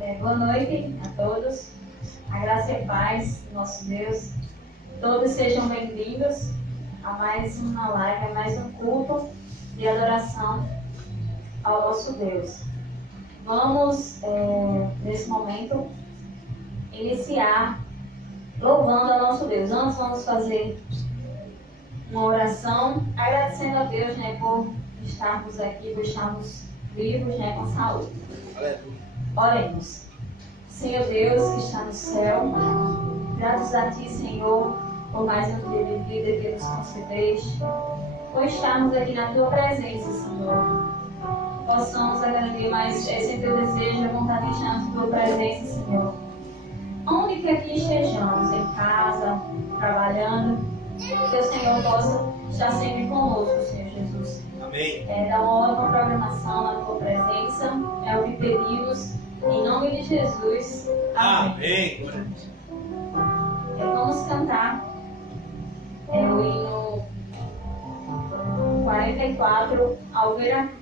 Boa noite a todos. A graça e a paz do nosso Deus. Todos sejam bem-vindos a mais uma live, a mais um culto de adoração ao nosso Deus. Vamos, nesse momento, iniciar louvando ao nosso Deus. Antes vamos fazer uma oração, agradecendo a Deus, por estarmos aqui, por estarmos vivos, com saúde. Oremos. Senhor Deus que está no céu, graças a Ti, Senhor, por mais um dia de vida que nos concedeste, por estarmos aqui na Tua presença, Senhor. Possamos agradar mais esse Teu desejo, a vontade de estar na Tua presença, Senhor. Onde que aqui estejamos, em casa, trabalhando, que o Senhor possa estar sempre conosco, Senhor Jesus. Amém. Dá uma ótima programação na Tua presença, é o que pedimos, em nome de Jesus. Amém. Vamos cantar o hino 44, ao ver a cruz.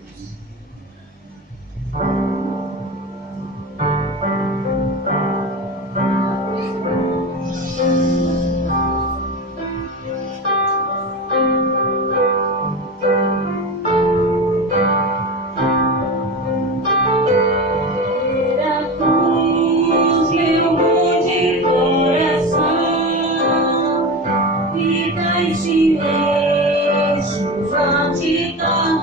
Silêncio, vão te dar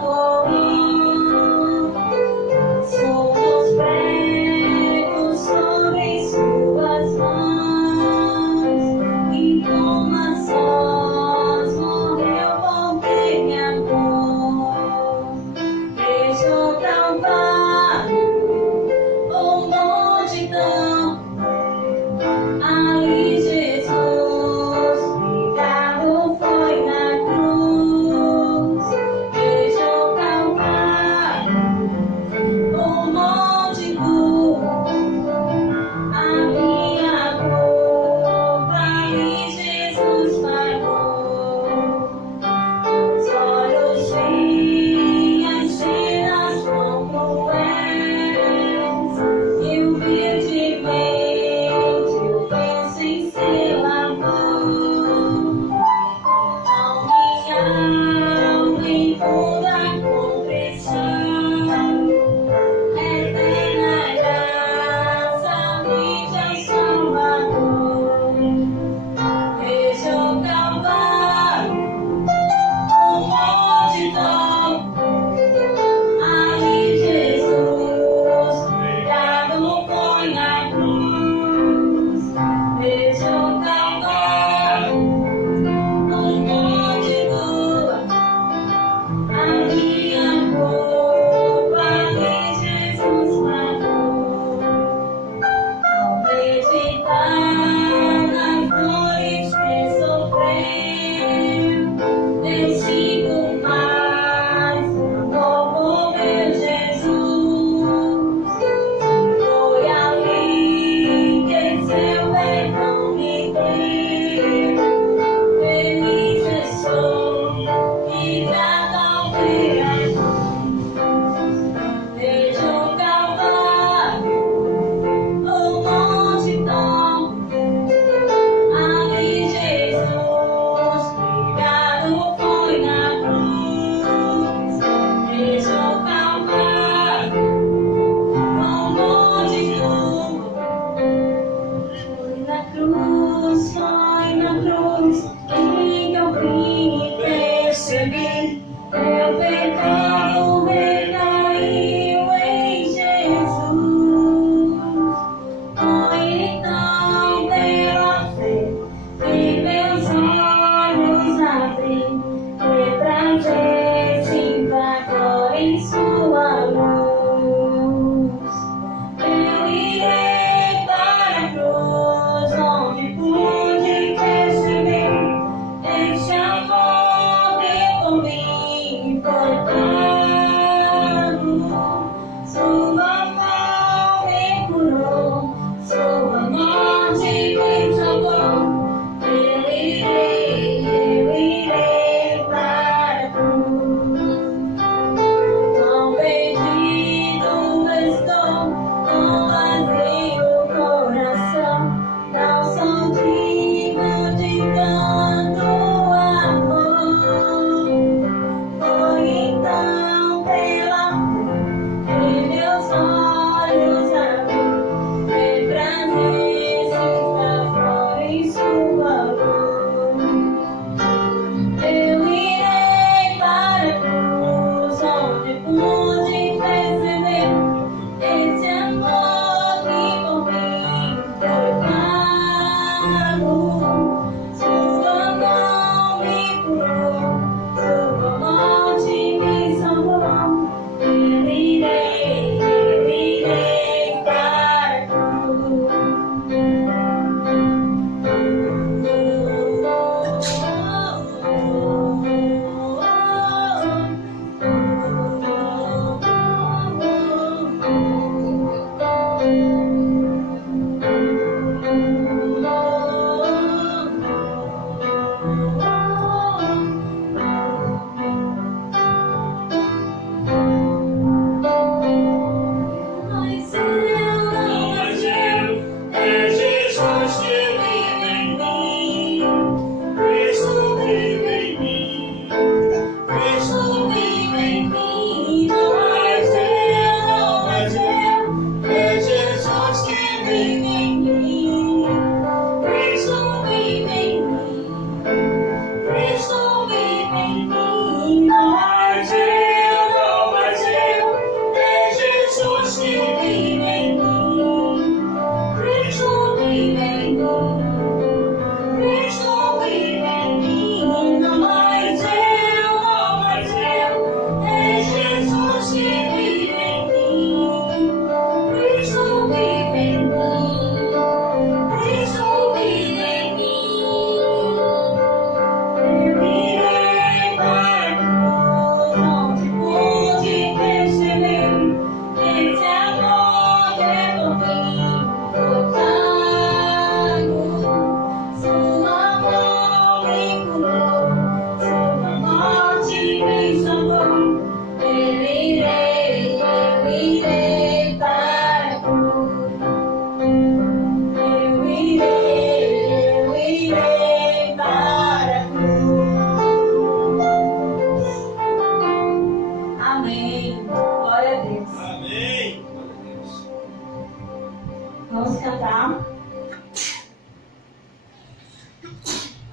Vamos cantar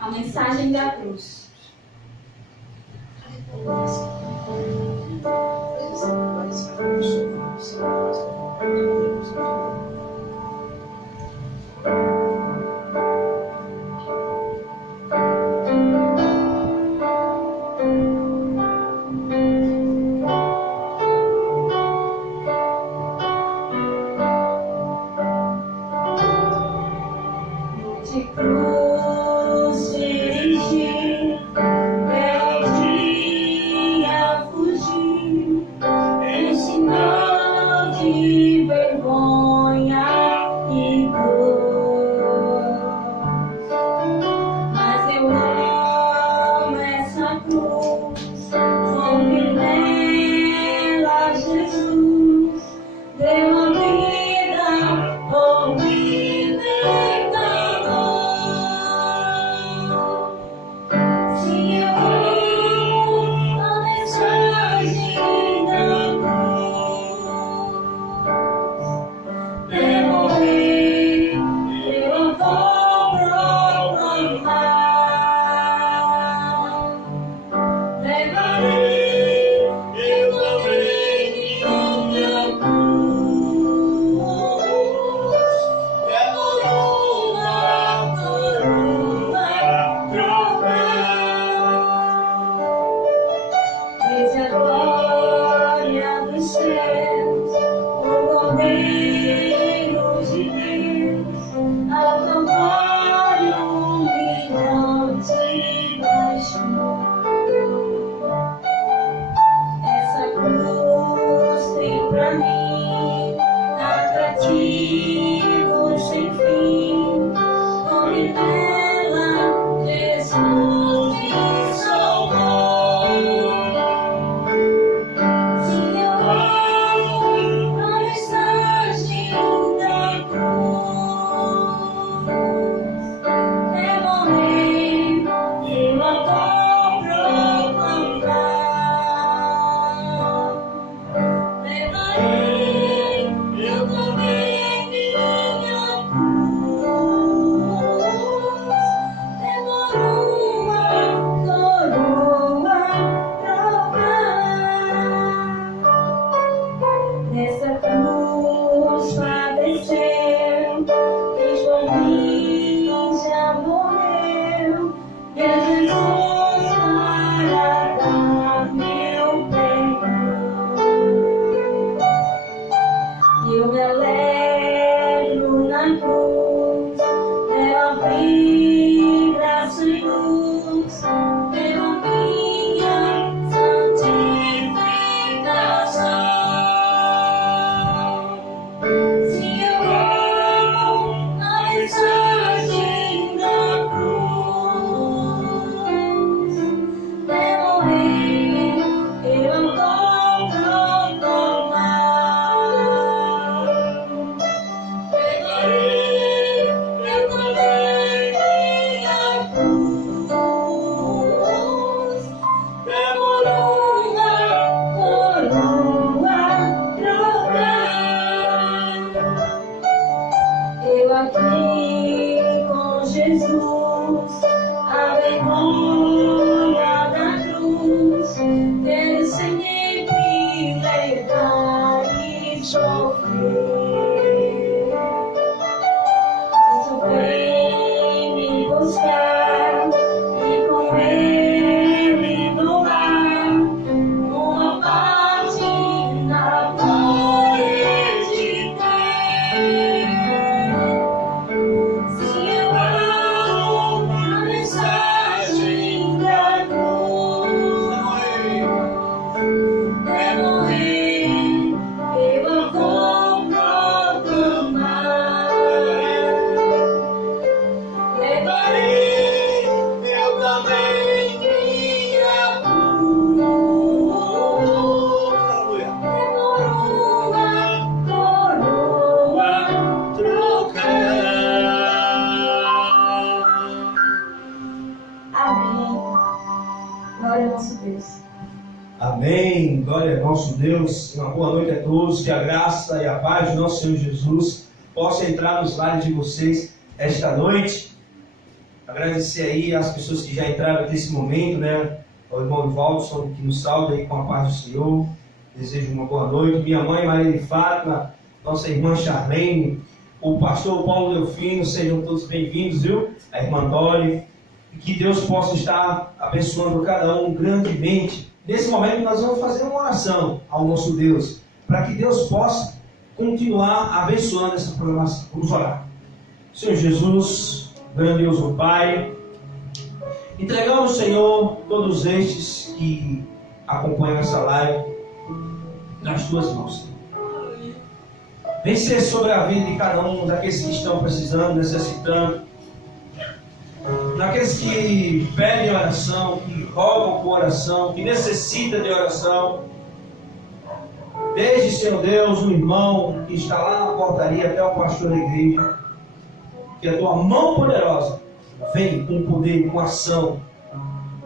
a mensagem da cruz. De cruz dirigir, perdi a fugir, em sinal de vergonha e dor. Mas eu amo essa cruz, porque nela Jesus deu a vida por mim. Essa cruz tem pra mim atrativo sem fim, porque nela Jesus me salvou. Se eu amo a mensagem da cruz, é morrer e matar. Nessa cruz padeceu, fez por mim, já morreu, e a Jesus para dar meu perdão. Eu me alegro na cruz, ela vem graça e luz, pela minha santificação. Eu aqui com Jesus, a vergonha da cruz, quero sempre levar e sofrer. Isso vem me buscar e com ele doar uma parte na glória de Deus. Glória ao nosso Deus. Amém. Glória ao nosso Deus. Uma boa noite a todos. Que a graça e a paz de nosso Senhor Jesus possa entrar nos lares de vocês esta noite. Agradecer aí às pessoas que já entraram até esse momento, né? Ao irmão Waldson, que nos salve aí com a paz do Senhor. Desejo uma boa noite. Minha mãe, Maria de Fátima, nossa irmã Charlene, o pastor Paulo Delfino, sejam todos bem-vindos, viu? A irmã Dolly. E que Deus possa estar abençoando cada um grandemente. Nesse momento nós vamos fazer uma oração ao nosso Deus, para que Deus possa continuar abençoando essa programação. Vamos orar. Senhor Jesus, grandioso Pai, entregamos, Senhor, todos estes que acompanham essa live nas Tuas mãos. Vencer sobre a vida de cada um daqueles que estão precisando, necessitando, daqueles que pedem oração, que rogam por oração, que necessitam de oração. Desde, Senhor Deus, o irmão que está lá na portaria até o pastor da igreja, que a Tua mão poderosa vem com poder, com ação,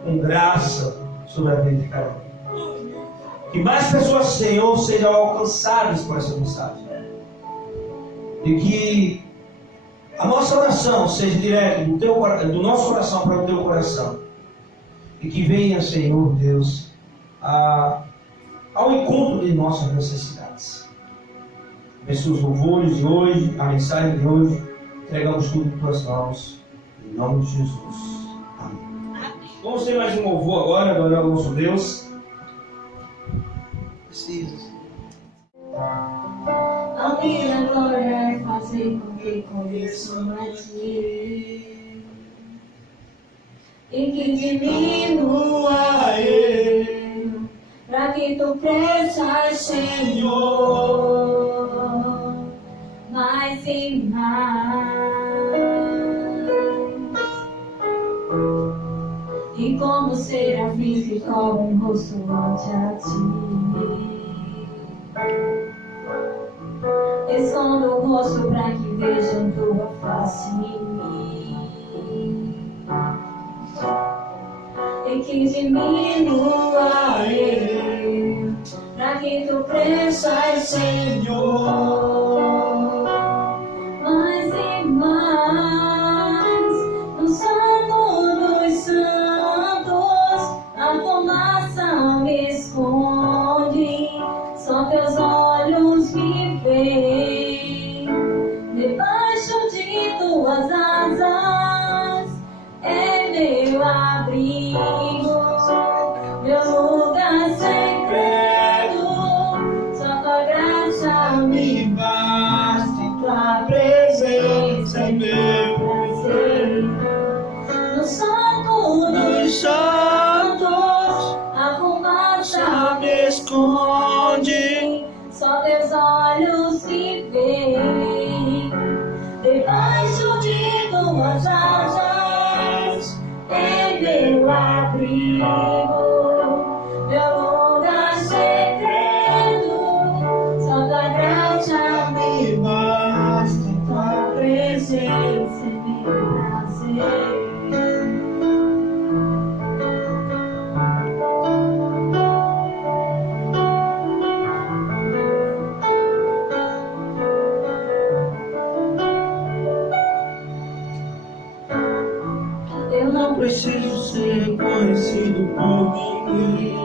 com graça sobre a vida de cada um. Que mais pessoas, Senhor, sejam alcançadas por essa mensagem. E que a nossa oração seja direta do nosso coração para o Teu coração. E que venha, Senhor Deus, ao encontro de nossas necessidades. Abençoe os louvores de hoje, a mensagem de hoje. Entregamos tudo em Tuas mãos. Em nome de Jesus. Amém. Vamos ter mais um louvor agora, adorar o nosso Deus. A minha glória é fazer com que conheçam a Ti, e que diminua eu, para que Tu cresças, Senhor, mais e mais. E como serafins que cobrem o rosto ante a Ti, esconda o rosto para que vejam Tua face em mim, e que diminua eu, para que Tu cresças, Senhor, mais e mais. No Santo dos Santos a fumaça me esconde, só Teus olhos me veem. Debaixo de Tuas asas é meu abrigo, meu lugar secreto. Só Tua graça me basta, e Tua presença é meu prazer. No Santo dos Santos a fumaça me esconde, só Teus olhos me veem. Debaixo de Tuas asas é meu abrigo, meu lugar secreto. Só Tua graça me basta, e Tua presença é meu prazer. Eu não preciso ser conhecido por ninguém.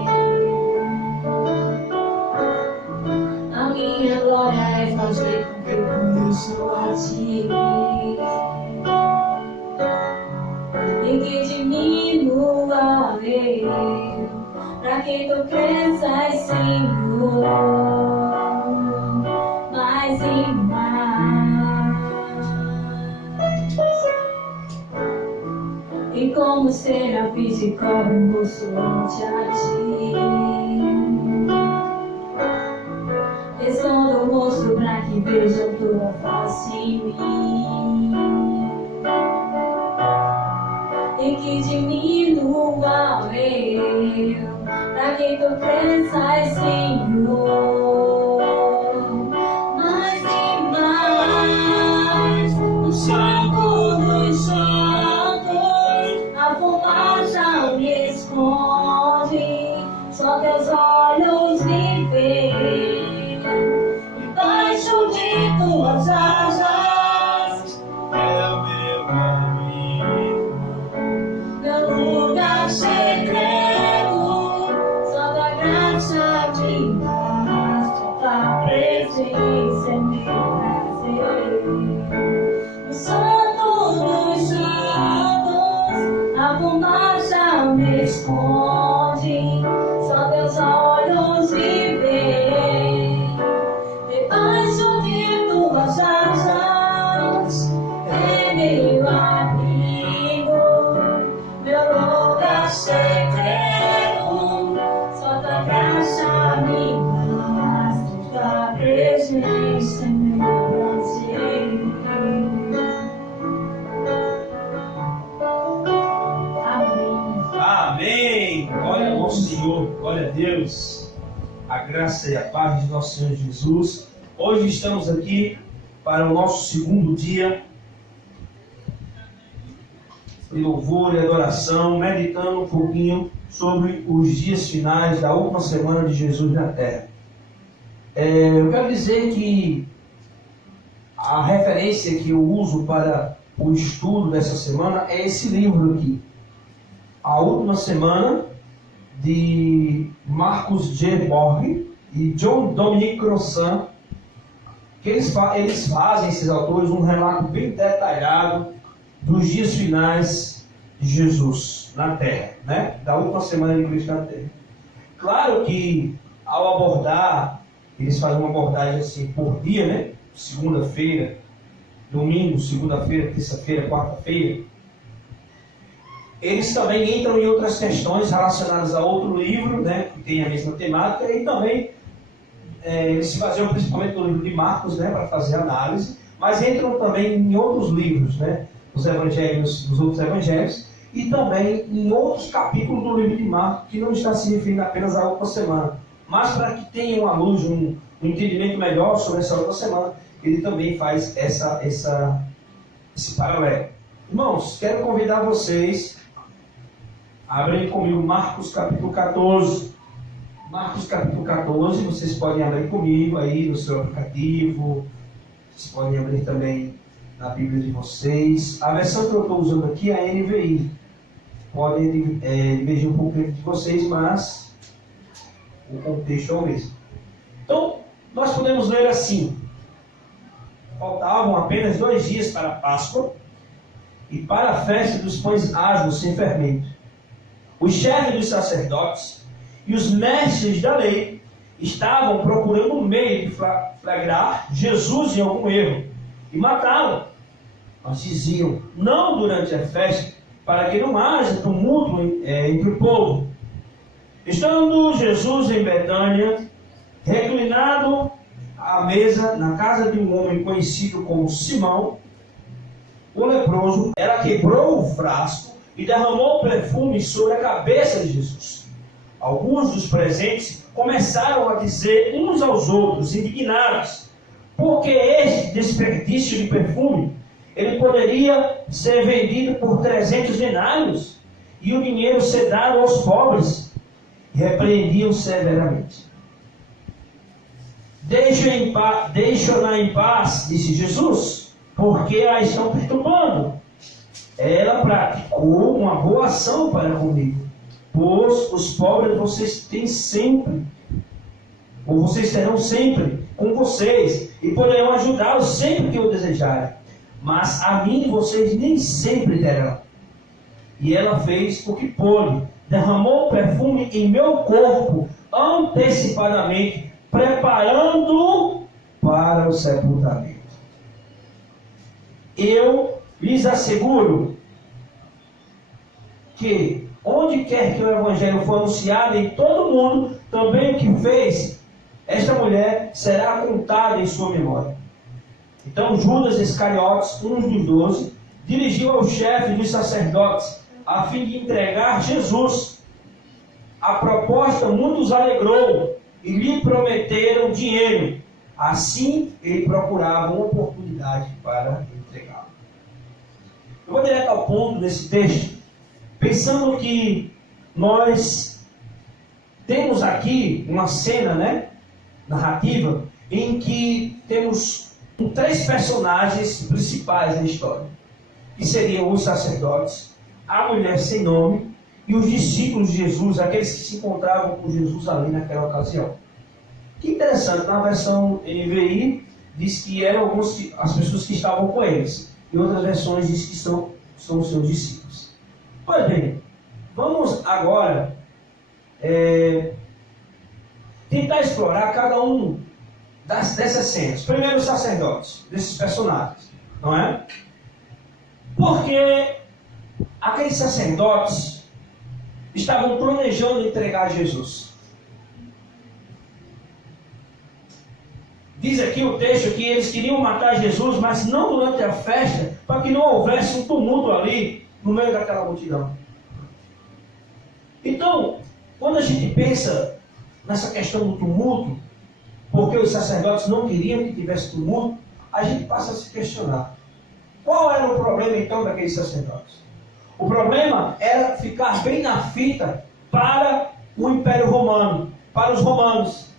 A minha glória é fazer com que eu conheça a Ti, e que diminua eu, para que Tu cresças, Senhor, mais e mais. E como serafins que cobrem o rosto ante a Ti, esconda o rosto para que vejam Tua face em mim, e que diminua eu, para que Tu cresças, Senhor, mais e mais. No Santo dos Santos a fumaça me esconde, só Teus olhos me veem. Debaixo de Tuas asas esconde, só teus olhos me veem. Debaixo de tuas asas é meu abrigo, meu lugar secreto. Só tua graça me basta, tua presença é meu prazer. Amém. Glória ao Senhor, glória a Deus. A graça e a paz de nosso Senhor Jesus. Hoje estamos aqui para o nosso segundo dia de louvor e adoração, meditando um pouquinho sobre os dias finais da última semana de Jesus na Terra. Eu quero dizer que a referência que eu uso para o estudo dessa semana é esse livro aqui, A Última Semana, de Marcus J. Borg e John Dominic Crossan, que eles fazem, esses autores, um relato bem detalhado dos dias finais de Jesus na Terra, né? Da última semana de Cristo na Terra. Claro que ao abordar, eles fazem uma abordagem assim por dia, né? Segunda-feira, domingo, segunda-feira, terça-feira, quarta-feira. Eles também entram em outras questões relacionadas a outro livro, né, que tem a mesma temática, e também eles se baseiam principalmente no livro de Marcos, né, para fazer análise, mas entram também em outros livros, né, os evangelhos, os outros evangelhos, e também em outros capítulos do livro de Marcos, que não está se referindo apenas à última semana, mas para que tenham à luz um entendimento melhor sobre essa última semana, ele também faz esse paralelo. Irmãos, quero convidar vocês, abrem comigo Marcos capítulo 14. Marcos capítulo 14, vocês podem abrir comigo aí no seu aplicativo, vocês podem abrir também na Bíblia de vocês. A versão que eu estou usando aqui é a NVI. Podem divergir um pouco de vocês, mas o contexto é o mesmo. Então, nós podemos ler assim: faltavam apenas 2 dias para a Páscoa e para a festa dos pães asmos sem fermento. Os chefes dos sacerdotes e os mestres da lei estavam procurando um meio de flagrar Jesus em algum erro e matá-lo. Mas diziam: não durante a festa, para que não haja tumulto entre o povo. Estando Jesus em Betânia, reclinado à mesa na casa de um homem conhecido como Simão, o leproso, ela quebrou o frasco e derramou perfume sobre a cabeça de Jesus. Alguns dos presentes começaram a dizer uns aos outros, indignados: por que este desperdício de perfume? Ele poderia ser vendido por 300 denários e o dinheiro ser dado aos pobres. Repreendiam severamente. Deixa-na em paz, disse Jesus, porque a estão perturbando. Ela praticou uma boa ação para comigo, pois os pobres vocês têm sempre, ou vocês terão sempre com vocês, e poderão ajudá-los sempre que o desejarem. Mas a mim vocês nem sempre terão. E ela fez o que pôde, derramou perfume em meu corpo antecipadamente, preparando-o para o sepultamento. Eu lhes asseguro que onde quer que o Evangelho for anunciado em todo o mundo, também o que fez esta mulher será contado em sua memória. Então Judas Iscariotes, um dos 12, dirigiu ao chefe dos sacerdotes a fim de entregar Jesus. A proposta muitos alegrou e lhe prometeram dinheiro. Assim ele procurava uma oportunidade para entregá-lo. Eu vou direto ao ponto desse texto, pensando que nós temos aqui uma cena, né, narrativa, em que temos 3 personagens principais da história, que seriam os sacerdotes, a mulher sem nome e os discípulos de Jesus, aqueles que se encontravam com Jesus ali naquela ocasião. Que interessante, na versão NVI diz que eram as pessoas que estavam com eles, e outras versões diz que são os seus discípulos. Pois bem, vamos agora tentar explorar cada um dessas cenas. Primeiro os sacerdotes, desses personagens, não é? Porque aqueles sacerdotes estavam planejando entregar Jesus. Diz aqui o texto que eles queriam matar Jesus, mas não durante a festa, para que não houvesse um tumulto ali no meio daquela multidão. Então, quando a gente pensa nessa questão do tumulto, porque os sacerdotes não queriam que tivesse tumulto, a gente passa a se questionar. Qual era o problema então daqueles sacerdotes? O problema era ficar bem na fita para o Império Romano, para os romanos.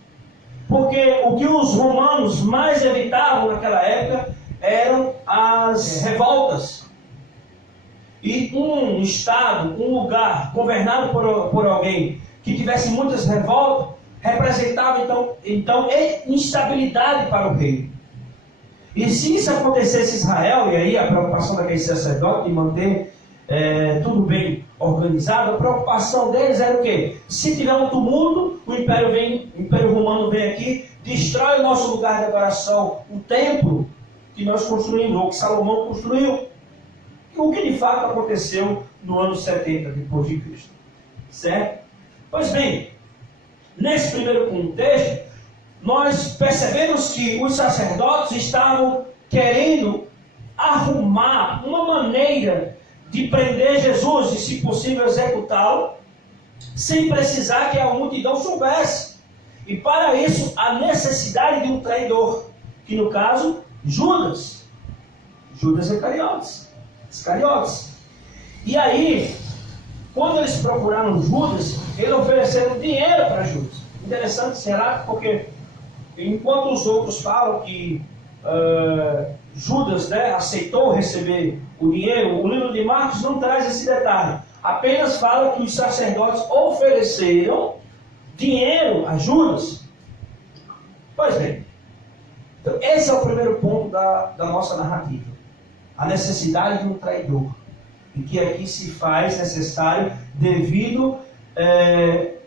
Porque o que os romanos mais evitavam naquela época eram as revoltas. E um estado, um lugar governado por alguém que tivesse muitas revoltas, representava então instabilidade para o rei. E se isso acontecesse em Israel, e aí a preocupação daquele sacerdote de manter tudo bem organizado, a preocupação deles era o quê? Se tiver um tumulto, o Império Romano vem aqui, destrói o nosso lugar de adoração, o templo que nós construímos, ou que Salomão construiu. O que de fato aconteceu no ano 70 depois de Cristo. Certo? Pois bem, nesse primeiro contexto, nós percebemos que os sacerdotes estavam querendo arrumar uma maneira de prender Jesus e, se possível, executá-lo, sem precisar que a multidão soubesse. E para isso, a necessidade de um traidor, que no caso, Judas Iscariotes. E aí, quando eles procuraram Judas, eles ofereceram dinheiro para Judas. Interessante esse relato, porque enquanto os outros falam que Judas aceitou receber o dinheiro, o livro de Marcos não traz esse detalhe. Apenas fala que os sacerdotes ofereceram dinheiro a Judas. Pois bem, então esse é o primeiro ponto da nossa narrativa. A necessidade de um traidor. E que aqui se faz necessário devido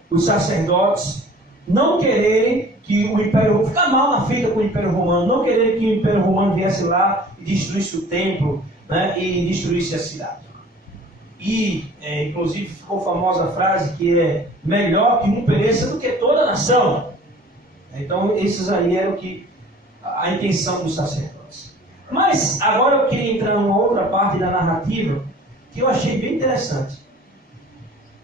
os sacerdotes não quererem que o Império Romano, ficar mal na fita com o Império Romano, não quererem que o Império Romano viesse lá e destruísse o templo, né, e destruísse a cidade. E, inclusive, ficou famosa a frase que é melhor que um pereça do que toda a nação. Então, esses aí eram a intenção dos sacerdotes. Mas, agora eu queria entrar numa outra parte da narrativa que eu achei bem interessante.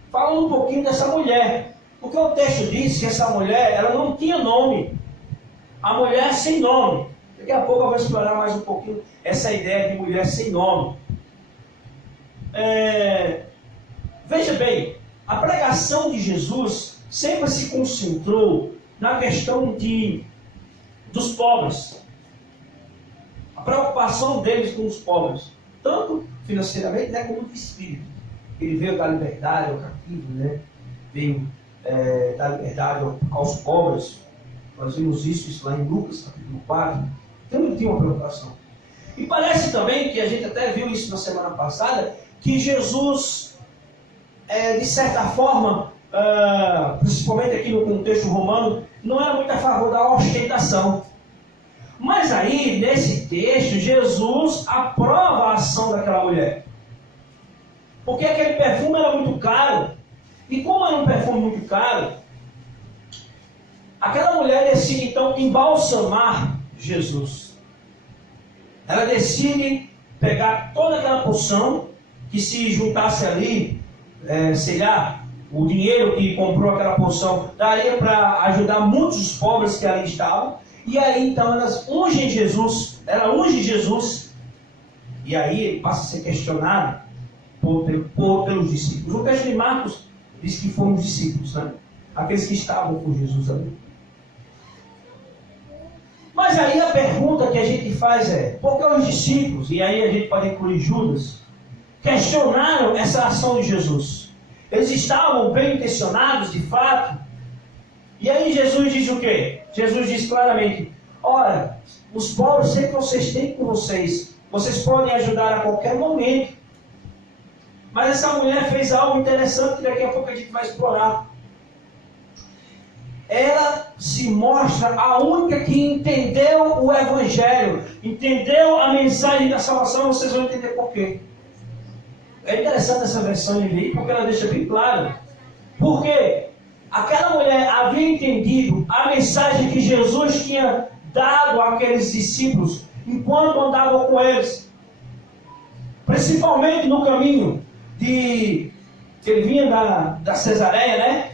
Falando um pouquinho dessa mulher. Porque o texto diz que essa mulher, ela não tinha nome. A mulher sem nome. Daqui a pouco eu vou explorar mais um pouquinho essa ideia de mulher sem nome. Veja bem, a pregação de Jesus sempre se concentrou na questão dos pobres. A preocupação deles com os pobres. Tanto financeiramente, né, como de espírito. Ele veio dar liberdade ao cativo, né? Veio dar liberdade aos pobres. Nós vimos isso lá em Lucas, capítulo 4. Então ele tinha uma preocupação. E parece também, que a gente até viu isso na semana passada, que Jesus, de certa forma, principalmente aqui no contexto romano, não era muito a favor da ostentação. Mas aí, nesse texto, Jesus aprova a ação daquela mulher. Porque aquele perfume era muito caro. E como era um perfume muito caro, aquela mulher decide então embalsamar Jesus. Ela decide pegar toda aquela porção, que se juntasse ali, sei lá, o dinheiro que comprou aquela porção, daria para ajudar muitos dos pobres que ali estavam. E aí então elas ungem Jesus, ela unge Jesus, e aí ele passa a ser questionado pelos discípulos. O texto de Marcos diz que foram os discípulos, né? Aqueles que estavam com Jesus ali. Mas aí a pergunta que a gente faz é, por que os discípulos, e aí a gente pode incluir Judas, questionaram essa ação de Jesus? Eles estavam bem intencionados, de fato? E aí Jesus diz o quê? Jesus diz claramente, olha, os pobres sempre vocês têm com vocês podem ajudar a qualquer momento. Mas essa mulher fez algo interessante que daqui a pouco a gente vai explorar. Ela se mostra a única que entendeu o Evangelho, entendeu a mensagem da salvação. Vocês vão entender por quê. É interessante essa versão de NVI, porque ela deixa bem claro. Porque aquela mulher havia entendido a mensagem que Jesus tinha dado àqueles discípulos enquanto andava com eles. Principalmente no caminho que ele vinha da Cesareia, né?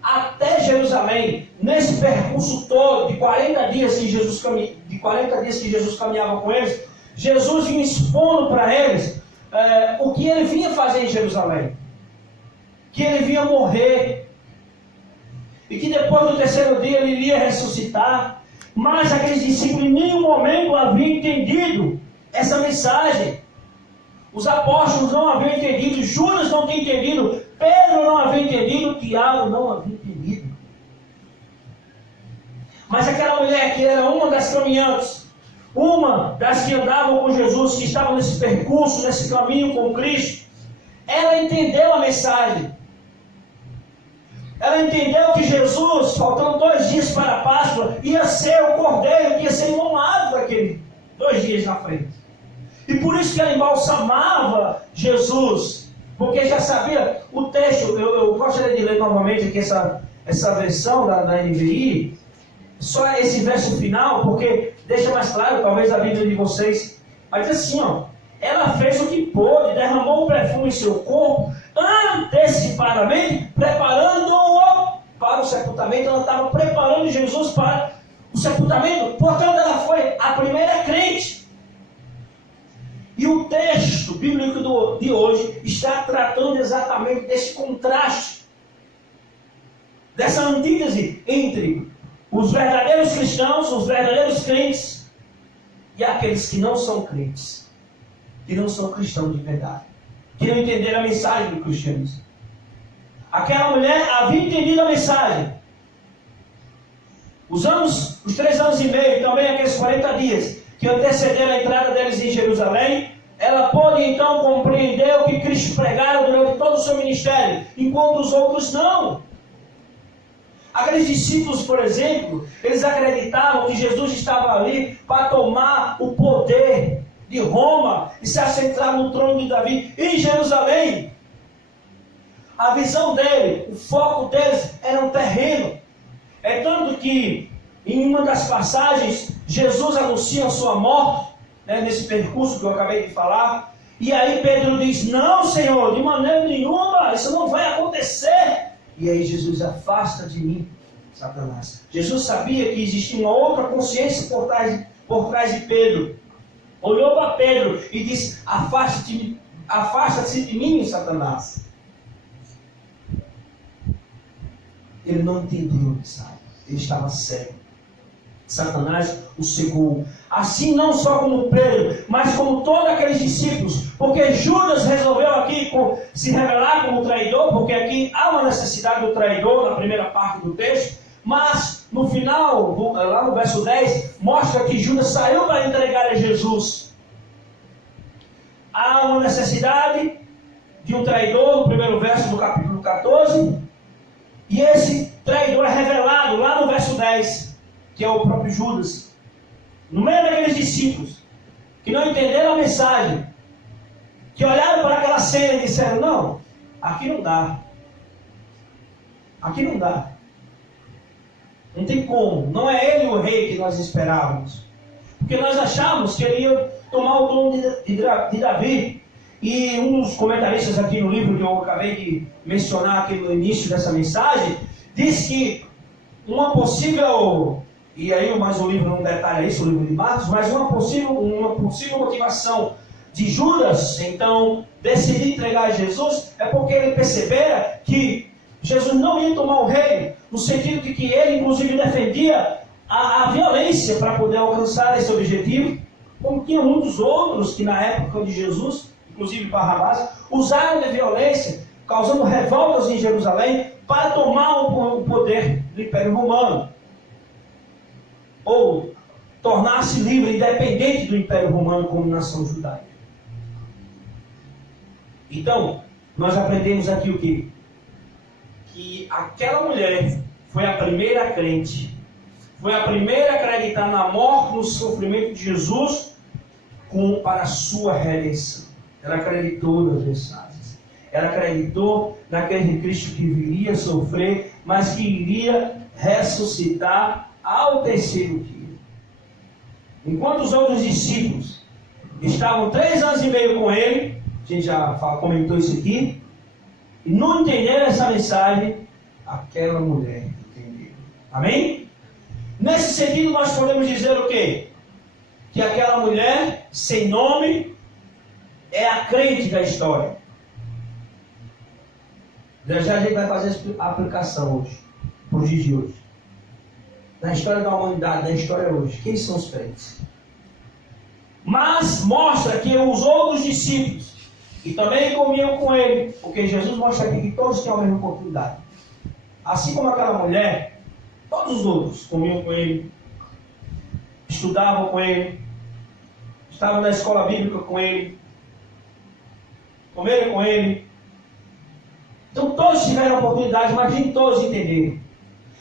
Até Jerusalém. Nesse percurso todo de 40 dias que Jesus caminhava com eles, Jesus vinha expondo para eles o que ele vinha fazer em Jerusalém. Que ele vinha morrer. E que depois do terceiro dia ele iria ressuscitar. Mas aqueles discípulos em nenhum momento haviam entendido essa mensagem. Os apóstolos não haviam entendido, Judas não tinha entendido, Pedro não havia entendido, Tiago não havia entendido. Mas aquela mulher que era uma das caminhantes, uma das que andavam com Jesus, que estavam nesse percurso, nesse caminho com Cristo, ela entendeu a mensagem. Ela entendeu que Jesus, faltando 2 dias para a Páscoa, ia ser o cordeiro que ia ser imolado daqueles 2 dias na frente. E por isso que ela embalsamava Jesus, porque já sabia o texto. Eu gostaria de ler novamente aqui essa versão da NVI, só esse verso final, porque deixa mais claro, talvez a Bíblia de vocês. Mas assim, ó, ela fez o que pôde, derramou o perfume em seu corpo, antecipadamente, preparando-o para o sepultamento. Ela estava preparando Jesus para o sepultamento, portanto ela foi a primeira crente. E o texto bíblico de hoje está tratando exatamente desse contraste, dessa antítese entre os verdadeiros cristãos, os verdadeiros crentes, e aqueles que não são crentes, que não são cristãos de verdade, que não entenderam a mensagem do cristianismo. Aquela mulher havia entendido a mensagem. Os 3 anos e meio, também aqueles 40 dias, que antecederam a entrada deles em Jerusalém, ela pôde então compreender o que Cristo pregara durante todo o seu ministério, enquanto os outros não. Aqueles discípulos, por exemplo, eles acreditavam que Jesus estava ali para tomar o poder de Roma e se assentar no trono de Davi em Jerusalém. A visão dele, o foco deles era um terreno. É tanto que em uma das passagens Jesus anuncia a sua morte, nesse percurso que eu acabei de falar. E aí Pedro diz: não, Senhor, de maneira nenhuma, isso não vai acontecer. E aí Jesus: afasta de mim, Satanás. Jesus sabia que existia uma outra consciência por trás de Pedro. Olhou para Pedro e disse: afasta-se de mim, Satanás. Ele não entendeu a mensagem. Ele estava cego. Satanás o cegou. Assim não só como Pedro, mas como todos aqueles discípulos. Porque Judas resolveu aqui se revelar como traidor, porque aqui há uma necessidade do traidor na primeira parte do texto. Mas no final, lá no verso 10, mostra que Judas saiu para entregar a Jesus. Há uma necessidade de um traidor, no primeiro verso do capítulo 14. E esse traidor é revelado lá no verso 10, que é o próprio Judas. No meio daqueles discípulos que não entenderam a mensagem, que olharam para aquela cena e disseram: não, aqui não dá. Aqui não dá. Não tem como. Não é ele o rei que nós esperávamos. Porque nós achávamos que ele ia tomar o trono de Davi. E um dos comentaristas aqui no livro que eu acabei de mencionar aqui no início dessa mensagem, diz que uma possível, e aí mais o livro não detalha isso, o livro de Marcos, mas uma possível motivação de Judas, então, decidir entregar a Jesus, é porque ele percebera que Jesus não ia tomar o reino, no sentido de que ele, inclusive, defendia a violência para poder alcançar esse objetivo, como tinha muitos outros que na época de Jesus, inclusive Barrabás, usaram de violência, causando revoltas em Jerusalém, para tomar o poder do Império Romano. Ou tornar-se livre, independente do Império Romano como nação judaica. Então, nós aprendemos aqui o quê? Que aquela mulher foi a primeira crente, foi a primeira a acreditar na morte, no sofrimento de Jesus para a sua redenção. Ela acreditou nas mensagens. Ela acreditou naquele Cristo que viria sofrer, mas que iria ressuscitar ao terceiro dia. Enquanto os outros discípulos estavam 3 anos e meio com ele, a gente já comentou isso aqui, e não entenderam essa mensagem, aquela mulher entendeu. Amém? Nesse sentido, nós podemos dizer o quê? Que aquela mulher sem nome é a crente da história. Já a gente vai fazer a aplicação hoje, para os dias de hoje. Na história da humanidade, na história hoje, quem são os crentes? Mas mostra que os outros discípulos, que também comiam com ele, porque Jesus mostra aqui que todos têm a mesma oportunidade. Assim como aquela mulher, todos os outros comiam com ele, estudavam com ele, estavam na escola bíblica com ele, comeram com ele. Então todos tiveram a oportunidade, mas nem todos entenderam.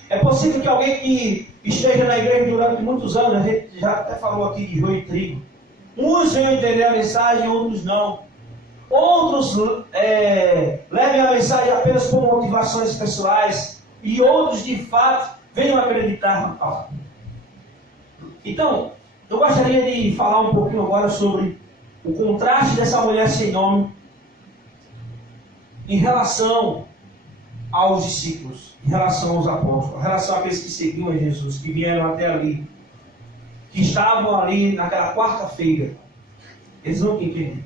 É possível que alguém que esteja na igreja durante muitos anos, a gente já até falou aqui de joio e trigo, uns venham entender a mensagem, outros não. Outros levem a mensagem apenas por motivações pessoais, e outros de fato venham acreditar na palavra. Então, eu gostaria de falar um pouquinho agora sobre o contraste dessa mulher sem nome em relação aos discípulos, em relação aos apóstolos, em relação àqueles que seguiam a Jesus, que vieram até ali, que estavam ali naquela quarta-feira. Eles não entenderam.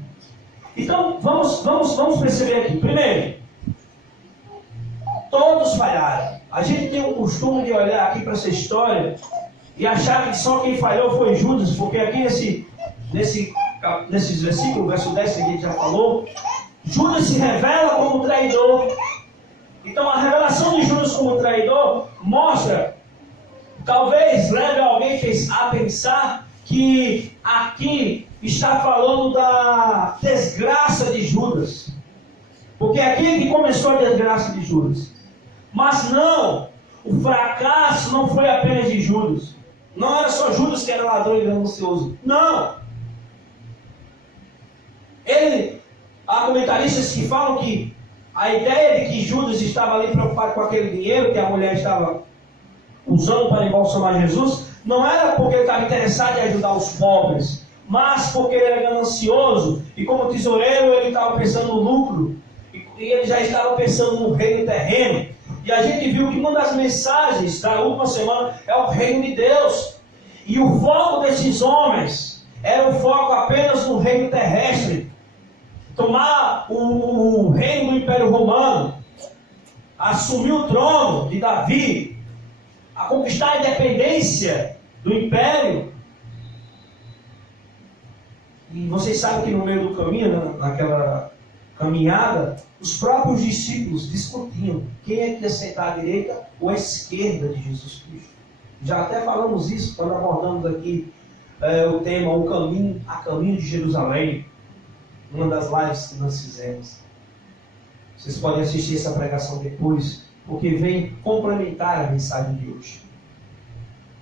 Então, vamos perceber aqui. Primeiro, todos falharam. A gente tem o costume de olhar aqui para essa história e achar que só quem falhou foi Judas, porque aqui nesses versículos, verso 10 que a gente já falou, Judas se revela como traidor. Então a revelação de Judas como traidor mostra, talvez leve alguém a pensar que aqui está falando da desgraça de Judas. Porque aqui é que começou a desgraça de Judas. Mas não, o fracasso não foi apenas de Judas. Não era só Judas que era ladrão e ganancioso. Não. Há comentaristas que falam que a ideia de que Judas estava ali preocupado com aquele dinheiro que a mulher estava usando para embalsamar Jesus, não era porque ele estava interessado em ajudar os pobres, mas porque ele era ganancioso, e como tesoureiro ele estava pensando no lucro, e ele já estava pensando no reino terreno. E a gente viu que uma das mensagens da última semana é o reino de Deus. E o foco desses homens era o foco apenas no reino terrestre. Tomar o reino do Império Romano, assumir o trono de Davi, a conquistar a independência do Império. E vocês sabem que no meio do caminho, naquela caminhada, os próprios discípulos discutiam quem é que ia sentar à direita ou à esquerda de Jesus Cristo. Já até falamos isso quando abordamos aqui o tema a caminho de Jerusalém, uma das lives que nós fizemos. Vocês podem assistir essa pregação depois, porque vem complementar a mensagem de hoje.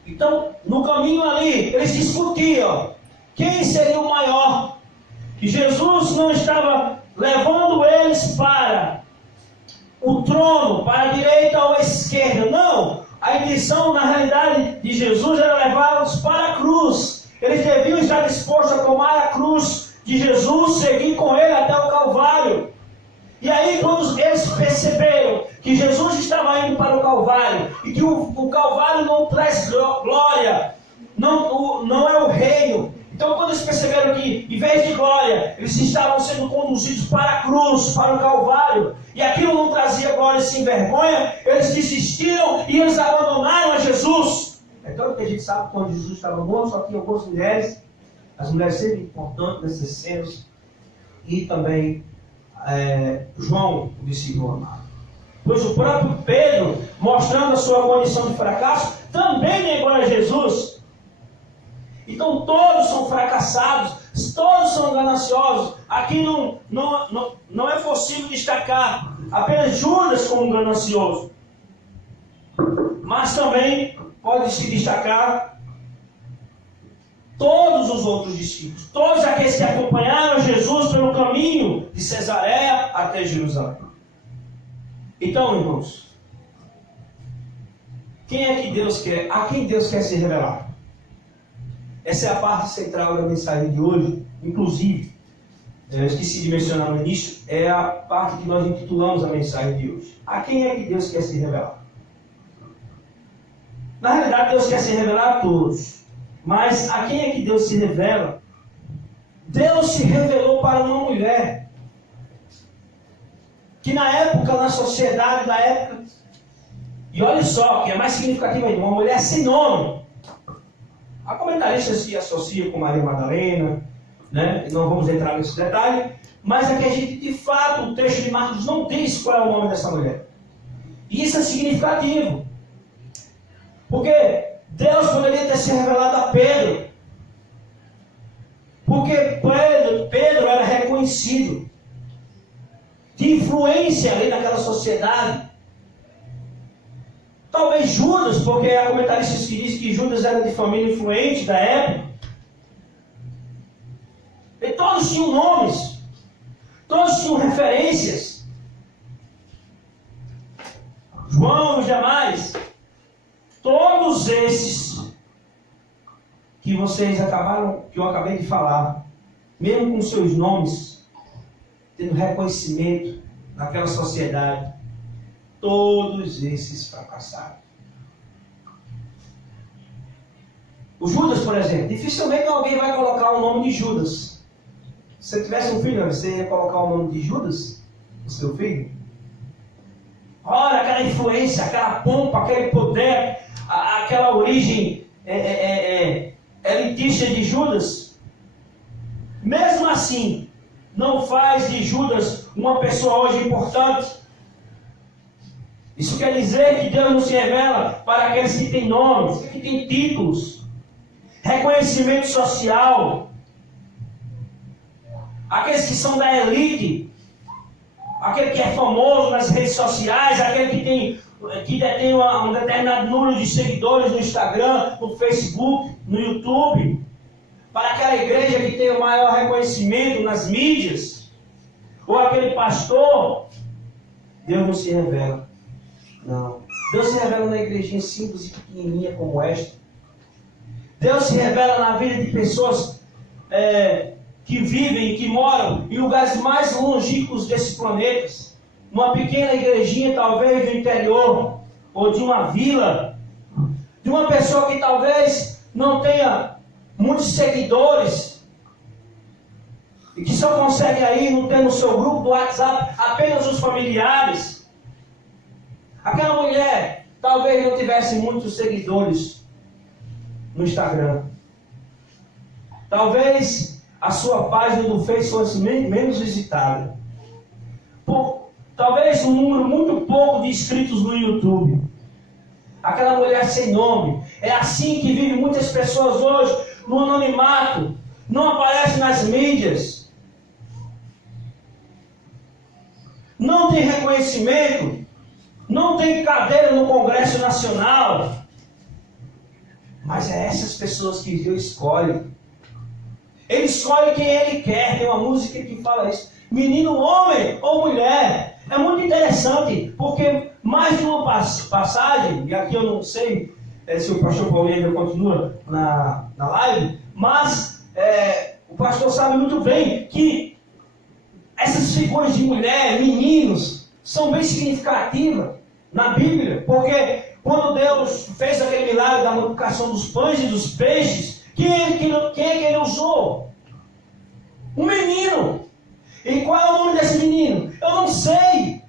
Então, no caminho ali, eles discutiam quem seria o maior. Que Jesus não estava levando eles para o trono, para a direita ou a esquerda. Não! A intenção, na realidade, de Jesus era levá-los para a cruz. Eles deviam estar dispostos a tomar a cruz de Jesus, seguir com ele até o Calvário. E aí, quando eles perceberam que Jesus estava indo para o Calvário, e que o Calvário não traz glória, não é o reino. Então, quando eles perceberam que, em vez de glória, eles estavam sendo conduzidos para a cruz, para o Calvário, e aquilo não trazia glória sem vergonha, eles desistiram e eles abandonaram a Jesus. É tanto que a gente sabe que quando Jesus estava morto, só tinha algumas mulheres, as mulheres sempre importantes nesses cenas, e também João, o discípulo amado. Pois o próprio Pedro, mostrando a sua condição de fracasso, também negou a Jesus. Então todos são fracassados, Todos são gananciosos. Aqui não é possível destacar apenas Judas como ganancioso. Mas também pode se destacar todos os outros discípulos. Todos aqueles que acompanharam Jesus pelo caminho de Cesareia até Jerusalém. Então, irmãos, quem é que Deus quer? A quem Deus quer se revelar? Essa é a parte central da mensagem de hoje. Inclusive, eu esqueci de mencionar no início, é a parte que nós intitulamos a mensagem de hoje. A quem é que Deus quer se revelar? Na realidade, Deus quer se revelar a todos. Mas a quem é que Deus se revela? Deus se revelou para uma mulher que na época, na sociedade da época, e olha só, que é mais significativo ainda, uma mulher sem nome. Há comentaristas se associam com Maria Madalena, né? Não vamos entrar nesse detalhe, mas aqui a gente, de fato, o texto de Marcos não diz qual é o nome dessa mulher. E isso é significativo. Porque Deus poderia ter se revelado a Pedro. Porque Pedro era reconhecido, de influência ali naquela sociedade. Talvez Judas, porque há comentaristas que dizem que Judas era de família influente da época. E todos tinham nomes, todos tinham referências. João e os demais, todos esses que eu acabei de falar, mesmo com seus nomes, tendo reconhecimento naquela sociedade, todos esses fracassaram. O Judas, por exemplo, dificilmente alguém vai colocar o nome de Judas. Se você tivesse um filho, você ia colocar o nome de Judas no seu filho? Ora, aquela influência, aquela pompa, aquele poder, aquela origem elitista de Judas. Mesmo assim, não faz de Judas uma pessoa hoje importante. Isso quer dizer que Deus não se revela para aqueles que têm nomes, que têm títulos, reconhecimento social, aqueles que são da elite, aquele que é famoso nas redes sociais, aquele que detém um determinado número de seguidores no Instagram, no Facebook, no YouTube, para aquela igreja que tem o maior reconhecimento nas mídias, ou aquele pastor. Deus não se revela. Não. Deus se revela na igrejinha simples e pequenininha como esta. Deus se revela na vida de pessoas que vivem, que moram em lugares mais longínquos desse planeta. Numa pequena igrejinha, talvez, do interior, ou de uma vila. De uma pessoa que talvez não tenha muitos seguidores. E que só consegue aí, não ter no seu grupo do WhatsApp, apenas os familiares. Aquela mulher talvez não tivesse muitos seguidores no Instagram. Talvez a sua página do Facebook fosse menos visitada. Talvez um número muito pouco de inscritos no YouTube. Aquela mulher sem nome. É assim que vivem muitas pessoas hoje, no anonimato. Não aparece nas mídias. Não tem reconhecimento. Não tem cadeira no Congresso Nacional. Mas é essas pessoas que Deus escolhe. Ele escolhe quem Ele quer. Tem uma música que fala isso. Menino, homem ou mulher. É muito interessante, porque mais de uma passagem, e aqui eu não sei se o pastor Paulinho continua na live, mas o pastor sabe muito bem que essas figuras de mulher, meninos, são bem significativas na Bíblia, porque quando Deus fez aquele milagre da multiplicação dos pães e dos peixes, quem é que Ele usou? Um menino. E qual é o nome desse menino? Eu não sei.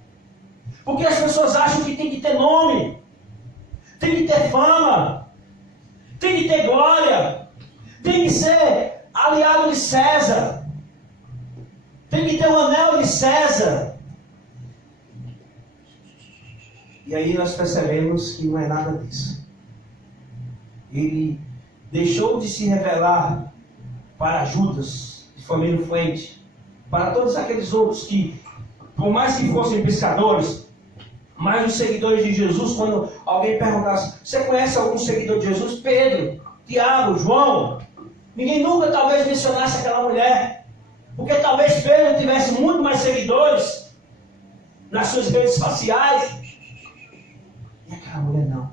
Porque as pessoas acham que tem que ter nome, tem que ter fama, tem que ter glória, tem que ser aliado de César, tem que ter o anel de César. E aí nós percebemos que não é nada disso. Ele deixou de se revelar para Judas família Fuente, para todos aqueles outros que, por mais que fossem pescadores, mas os seguidores de Jesus, quando alguém perguntasse, você conhece algum seguidor de Jesus? Pedro, Tiago, João. Ninguém nunca talvez mencionasse aquela mulher. Porque talvez Pedro tivesse muito mais seguidores nas suas redes sociais. E aquela mulher não.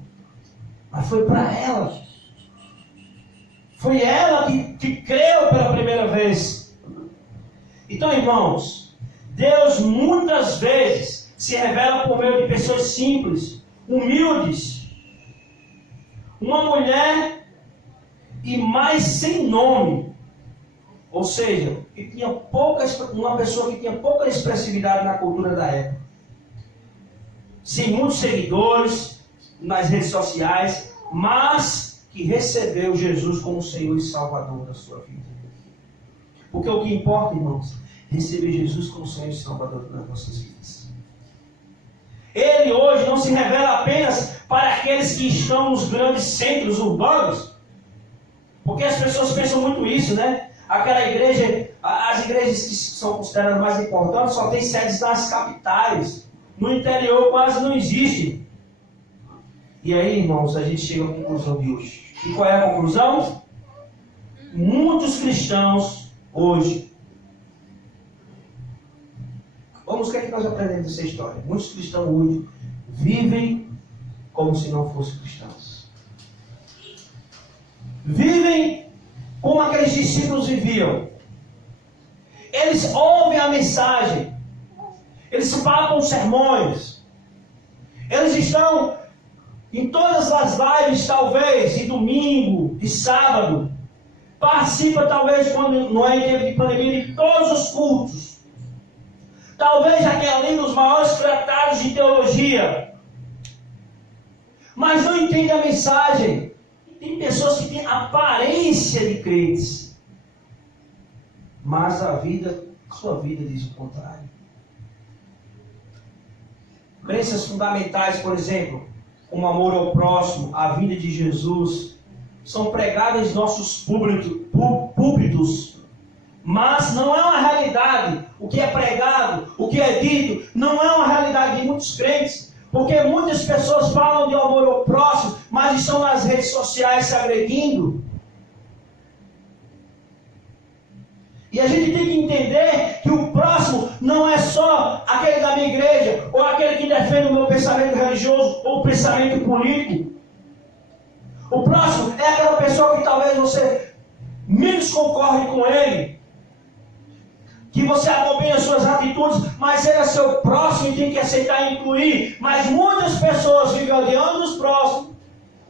Mas foi para ela. Foi ela que creu pela primeira vez. Então, irmãos, Deus muitas vezes se revela por meio de pessoas simples, humildes. Uma mulher e mais sem nome. Ou seja, que tinha uma pessoa que tinha pouca expressividade na cultura da época. Sem muitos seguidores nas redes sociais, mas que recebeu Jesus como Senhor e Salvador da sua vida. Porque o que importa, irmãos, é receber Jesus como Senhor e Salvador das nossas vidas. Ele hoje não se revela apenas para aqueles que estão nos grandes centros urbanos, porque as pessoas pensam muito isso, né? Aquela igreja, as igrejas que são consideradas mais importantes só tem sedes nas capitais. No interior quase não existe. E aí, irmãos, a gente chega à conclusão de hoje. E qual é a conclusão? Muitos cristãos hoje. Vamos, o que é que nós aprendemos dessa história? Muitos cristãos hoje vivem como se não fossem cristãos. Vivem como aqueles discípulos viviam. Eles ouvem a mensagem. Eles papam sermões. Eles estão em todas as lives, talvez, de domingo, de sábado. Participa, talvez, quando não é em tempo de pandemia, de todos os cultos. Talvez aqui ali nos maiores tratados de teologia. Mas não entende a mensagem. Tem pessoas que têm aparência de crentes. Mas a sua vida diz o contrário. Crenças fundamentais, por exemplo, como amor ao próximo, a vida de Jesus, são pregadas em nossos púlpitos, mas não é uma realidade. O que é pregado, o que é dito, não é uma realidade de muitos crentes, porque muitas pessoas falam de amor ao próximo, mas estão nas redes sociais se agredindo. E a gente tem que entender que o próximo não é só aquele da minha igreja, ou aquele que defende o meu pensamento religioso, ou o pensamento político. O próximo é aquela pessoa que talvez você menos concorde com ele, que você acompanha as suas atitudes, mas ele é seu próximo e tem que aceitar e incluir. Mas muitas pessoas vivem odiando os próximos,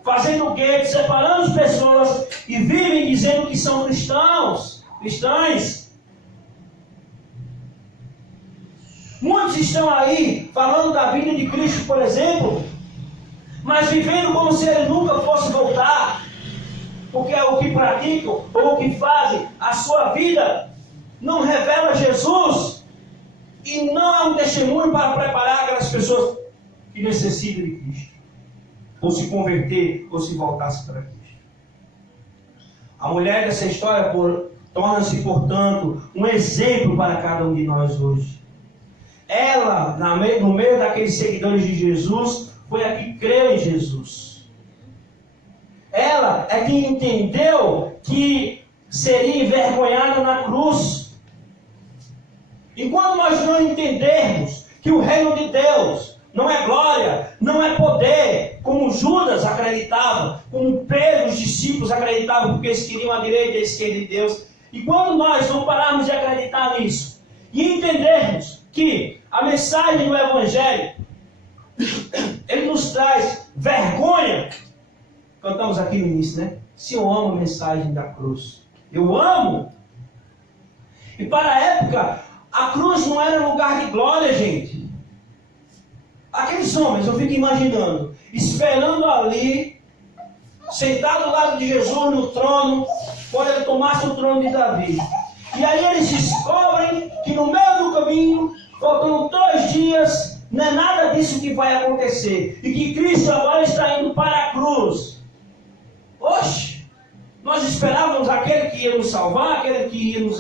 fazendo gueto, separando as pessoas, e vivem dizendo que são cristãos. Muitos estão aí falando da vida de Cristo, por exemplo, mas vivendo como se ele nunca fosse voltar, porque o que praticam ou o que fazem, a sua vida não revela Jesus e não é um testemunho para preparar aquelas pessoas que necessitam de Cristo, ou se converter, ou se voltasse para Cristo. A mulher dessa história torna-se, portanto, um exemplo para cada um de nós hoje. Ela, no meio daqueles seguidores de Jesus, foi a que creu em Jesus. Ela é que entendeu que seria envergonhada na cruz. Enquanto nós não entendermos que o reino de Deus não é glória, não é poder, como Judas acreditava, como Pedro, os discípulos acreditavam, porque eles queriam a direita e a esquerda de Deus. E quando nós não pararmos de acreditar nisso e entendermos que a mensagem do Evangelho, ele nos traz vergonha, cantamos aqui no início, né? Se eu amo a mensagem da cruz, eu amo. E para a época, a cruz não era lugar de glória, gente. Aqueles homens, eu fico imaginando, esperando ali, sentado ao lado de Jesus no trono, quando ele tomasse o trono de Davi. E aí eles descobrem que no meio do caminho, faltando 2 dias, não é nada disso que vai acontecer. E que Cristo agora está indo para a cruz. Oxe! Nós esperávamos aquele que ia nos salvar, aquele que ia nos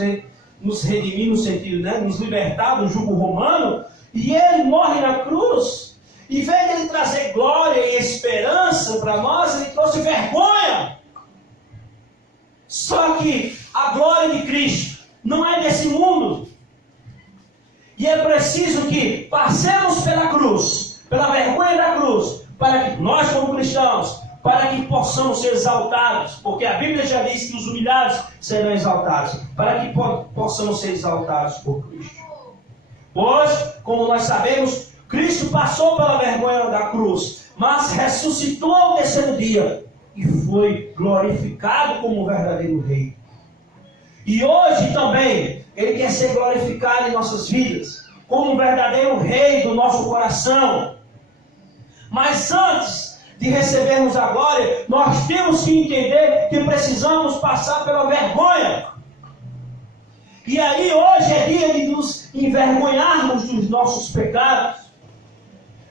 nos redimir no sentido, né, nos libertar do jugo romano, e ele morre na cruz. Em vez de ele trazer glória e esperança para nós, ele trouxe vergonha. Só que a glória de Cristo não é desse mundo. E é preciso que passemos pela cruz, pela vergonha da cruz, para que nós, como cristãos, para que possamos ser exaltados, porque a Bíblia já diz que os humilhados serão exaltados, para que possamos ser exaltados por Cristo. Pois, como nós sabemos, Cristo passou pela vergonha da cruz, mas ressuscitou ao terceiro dia e foi glorificado como um verdadeiro rei. E hoje também Ele quer ser glorificado em nossas vidas, como um verdadeiro rei do nosso coração. Mas antes de recebermos a glória, nós temos que entender que precisamos passar pela vergonha. E aí hoje é dia de nos envergonharmos dos nossos pecados,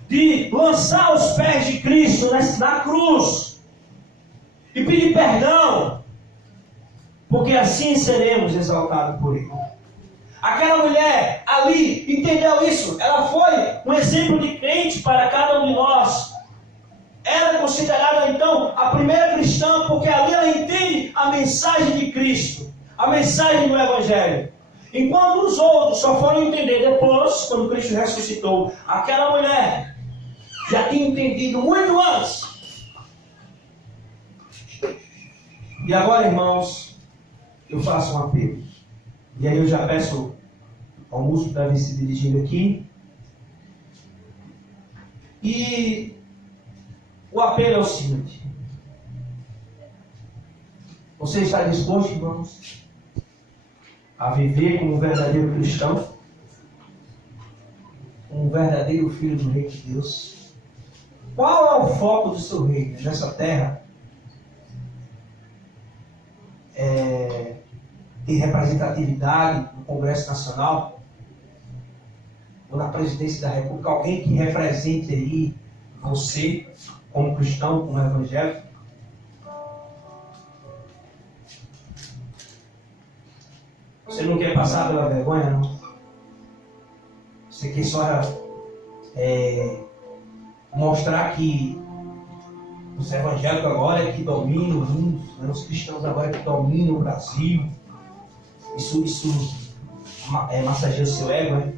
de lançar os pés de Cristo na cruz e pedir perdão, porque assim seremos exaltados por Ele. Aquela mulher ali entendeu isso. Ela foi um exemplo de crente para cada um de nós. Ela é considerada então a primeira cristã, porque ali ela entende a mensagem de Cristo, a mensagem do Evangelho. Enquanto os outros só foram entender depois, quando Cristo ressuscitou. Aquela mulher já tinha entendido muito antes. E agora, irmãos, eu faço um apelo. E aí eu já peço ao músico para vir se dirigindo aqui. E o apelo é o seguinte: você está disposto, irmãos, a viver como um verdadeiro cristão? Um verdadeiro filho do reino de Deus? Qual é o foco do seu reino nessa terra? Ter representatividade no Congresso Nacional ou na Presidência da República, alguém que represente aí você como cristão, como evangélico? Você não quer passar pela vergonha, não? Você quer só mostrar que os evangélicos agora é que dominam o mundo, né? Os cristãos agora é que dominam o Brasil. Isso massageia o seu ego, né?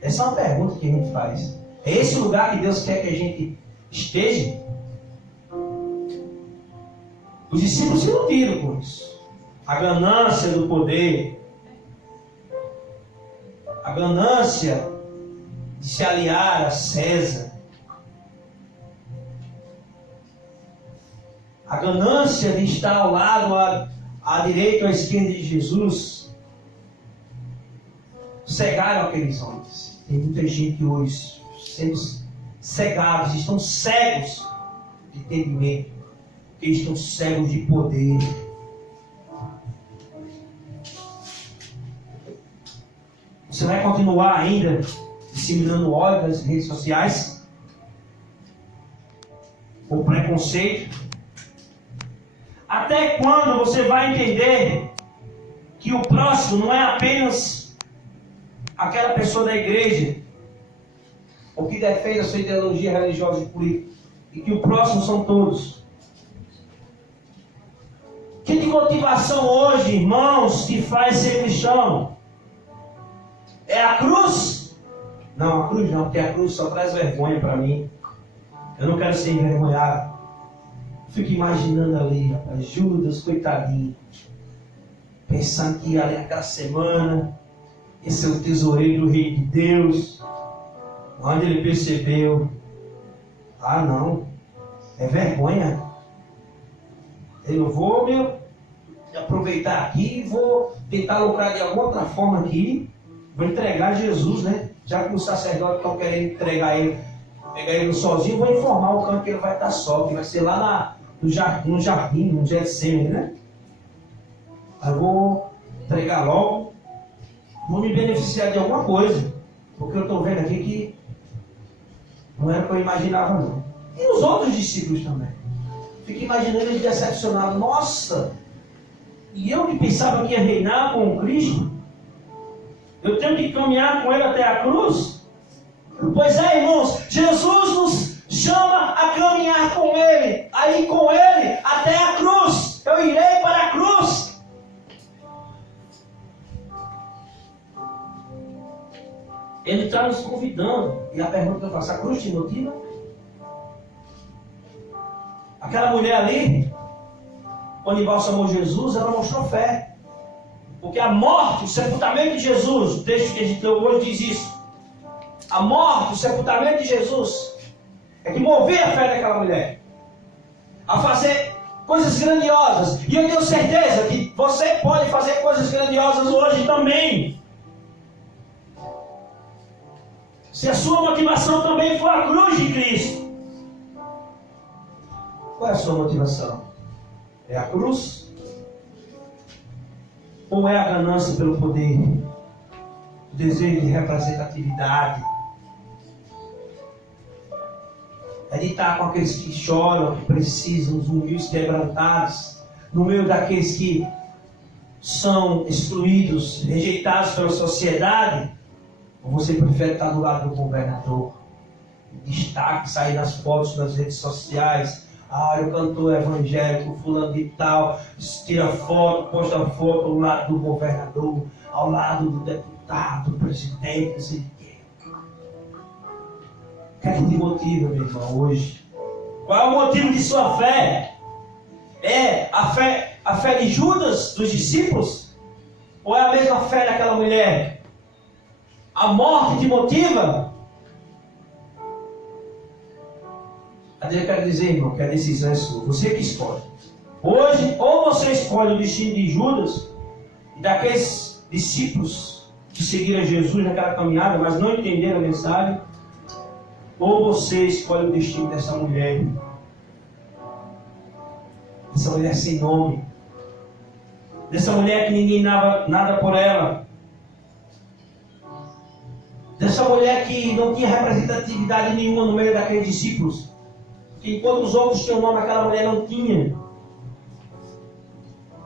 Essa é uma pergunta que a gente faz. É esse o lugar que Deus quer que a gente esteja? Os discípulos se iludiram com isso. A ganância do poder, a ganância de se aliar a César, a ganância de estar ao lado, à direita ou à esquerda de Jesus, cegaram aqueles homens. Tem muita gente hoje sendo cegados, estão cegos de entendimento, porque estão cegos de poder. Você vai continuar ainda disseminando ódio nas redes sociais? Ou preconceito? Até quando você vai entender que o próximo não é apenas aquela pessoa da igreja ou que defende a sua ideologia religiosa e política, e que o próximo são todos? Que de motivação hoje, irmãos, que faz ser cristão? É a cruz? Não, a cruz não, porque a cruz só traz vergonha para mim. Eu não quero ser envergonhado. Fico imaginando ali, rapaz, Judas, coitadinho, pensando que ali naquela semana esse é o tesoureiro do reino de Deus. Onde ele percebeu, não, é vergonha. Eu vou aproveitar aqui e vou tentar lucrar de alguma outra forma aqui. Vou entregar Jesus, né? Já que os sacerdotes estão querendo entregar ele, pegar ele sozinho, vou informar o canto que ele vai estar só, que vai ser lá no jardim, no Getsemane, né? Aí eu vou entregar logo, vou me beneficiar de alguma coisa, porque eu estou vendo aqui que não era o que eu imaginava, não. E os outros discípulos também. Fico imaginando eles decepcionados. Nossa, E eu que pensava que ia reinar com o Cristo, eu tenho que caminhar com Ele até a cruz? Pois é, irmãos, Jesus nos chama a caminhar com Ele, a ir com Ele até a cruz. Eu irei para a cruz. Ele está nos convidando. E a pergunta que eu faço, a cruz te motiva? Aquela mulher ali, quando embalsamou Jesus, ela mostrou fé. Porque a morte, o sepultamento de Jesus, o texto que a gente leu hoje diz isso. A morte, o sepultamento de Jesus, é que movia a fé daquela mulher a fazer coisas grandiosas. E eu tenho certeza que você pode fazer coisas grandiosas hoje também. Se a sua motivação também for a cruz de Cristo. Qual é a sua motivação? É a cruz? Ou é a ganância pelo poder? O desejo de representatividade? É de estar com aqueles que choram, que precisam, os humildes quebrantados, no meio daqueles que são excluídos, rejeitados pela sociedade? Ou você prefere estar do lado do governador? Destaque, sair nas fotos das redes sociais. O cantor evangélico, fulano de tal, tira foto, posta foto ao lado do governador, ao lado do deputado, do presidente, não sei o quê. O que é que te motiva, meu irmão, hoje? Qual é o motivo de sua fé? É a fé de Judas, dos discípulos? Ou é a mesma fé daquela mulher? A morte te motiva? Eu quero dizer, irmão, que a decisão é sua. Você que escolhe. Hoje, ou você escolhe o destino de Judas e daqueles discípulos que seguiram Jesus naquela caminhada, mas não entenderam a mensagem, ou você escolhe o destino dessa mulher. Essa mulher sem nome. Dessa mulher que ninguém nada por ela. Dessa mulher que não tinha representatividade nenhuma no meio daqueles discípulos. Enquanto os outros tinham nome, aquela mulher não tinha.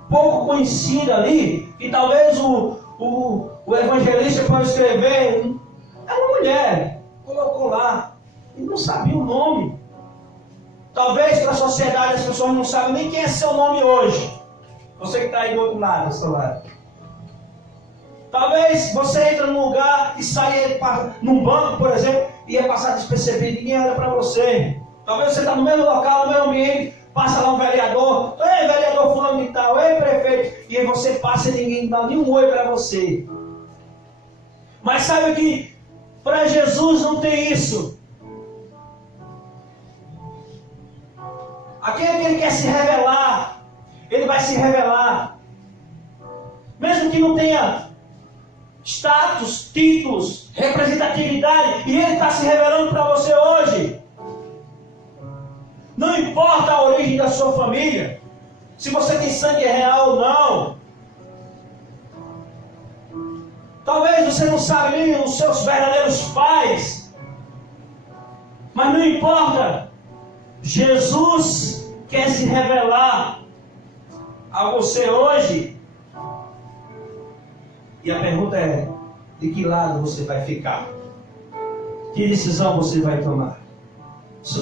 Pouco conhecida ali, que talvez o evangelista pode escrever, é uma mulher, colocou lá, e não sabia o nome. Talvez para a sociedade as pessoas não sabem nem quem é seu nome hoje. Você que está aí do outro lado, do seu lado. Talvez você entra num lugar e saia num banco, por exemplo, e ia passar despercebido, ninguém olha para você. Talvez você está no mesmo local, no mesmo ambiente, passa lá um vereador, ei vereador fulano de tal, ei prefeito, e aí você passa e ninguém dá nenhum oi para você. Mas sabe que para Jesus não tem isso. Aquele que ele quer se revelar, ele vai se revelar. Mesmo que não tenha status, títulos, representatividade, e ele está se revelando para você hoje. Não importa a origem da sua família, se você tem sangue real ou não. Talvez você não saiba nem os seus verdadeiros pais. Mas não importa. Jesus quer se revelar a você hoje. E a pergunta é, de que lado você vai ficar? Que decisão você vai tomar?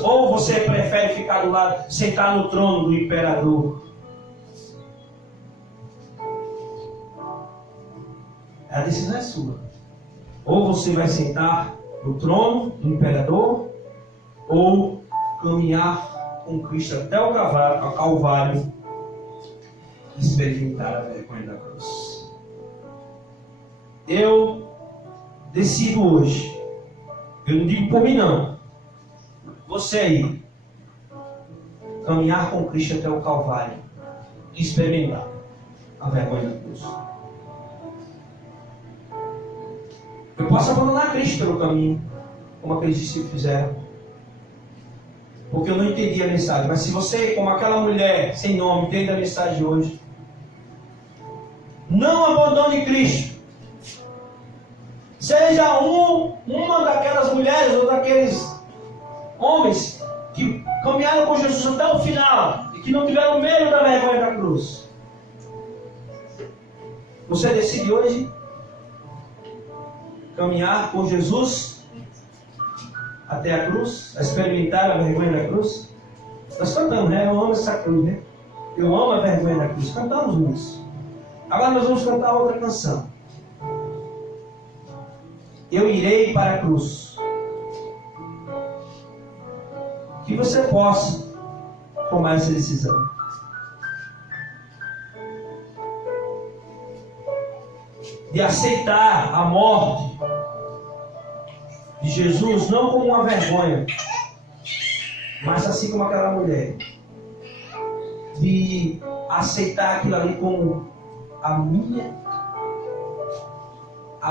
Ou você prefere ficar do lado, sentar no trono do imperador? A decisão é sua. Ou você vai sentar no trono do imperador, ou caminhar com Cristo até o Calvário e experimentar a vergonha da cruz. Eu decido hoje. Eu não digo por mim não. Você aí, caminhar com Cristo até o Calvário e experimentar a vergonha da cruz. Eu posso abandonar Cristo pelo caminho, como aqueles discípulos fizeram, porque eu não entendi a mensagem. Mas se você, como aquela mulher sem nome, entende a mensagem de hoje, não abandone Cristo. Seja uma daquelas mulheres ou daqueles homens que caminharam com Jesus até o final e que não tiveram medo da vergonha da cruz. Você decide hoje caminhar com Jesus até a cruz, a experimentar a vergonha da cruz? Nós cantamos, né? Eu amo essa cruz, né? Eu amo a vergonha da cruz. Cantamos isso. Agora nós vamos cantar outra canção. Eu irei para a cruz. Que você possa tomar essa decisão. De aceitar a morte de Jesus não como uma vergonha, mas assim como aquela mulher, de aceitar aquilo ali como a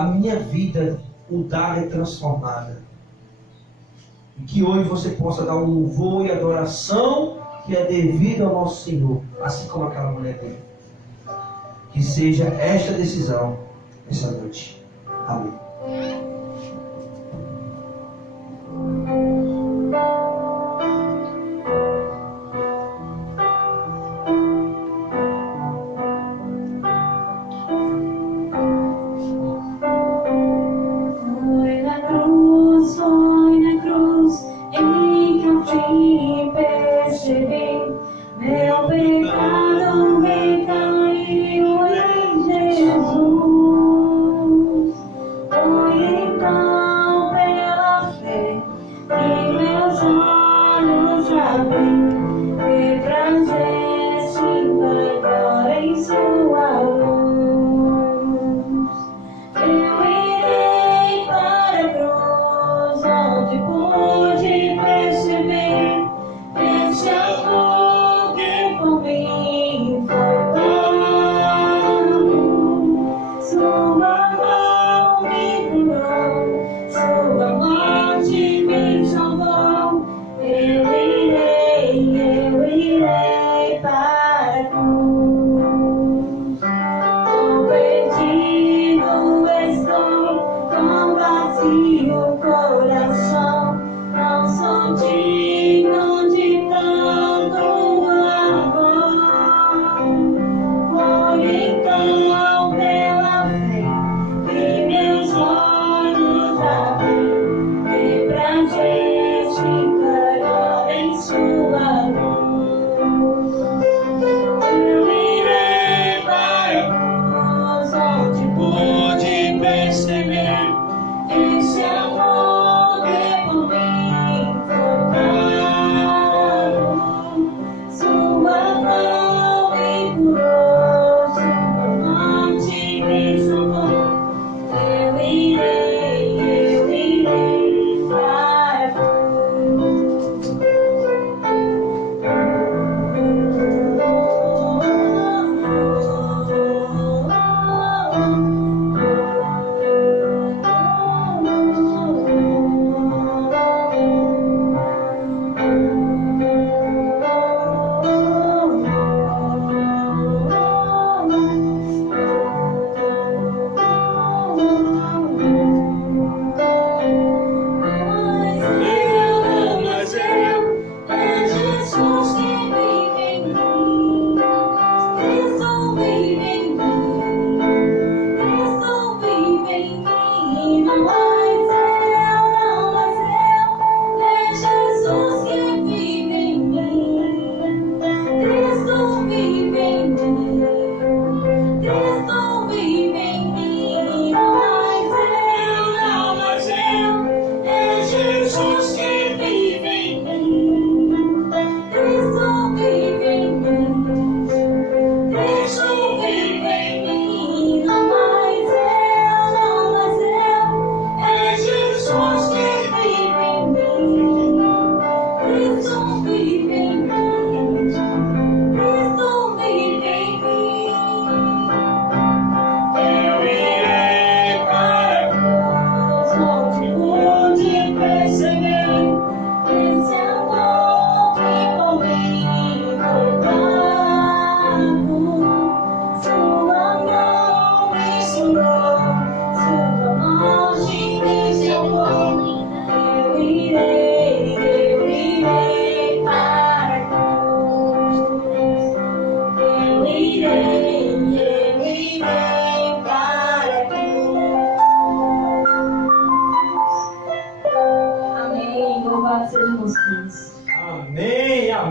minha vida mudada e transformada. E que hoje você possa dar um louvor e adoração que é devido ao nosso Senhor, assim como aquela mulher dele. Que seja esta decisão essa noite. Amém. Oh,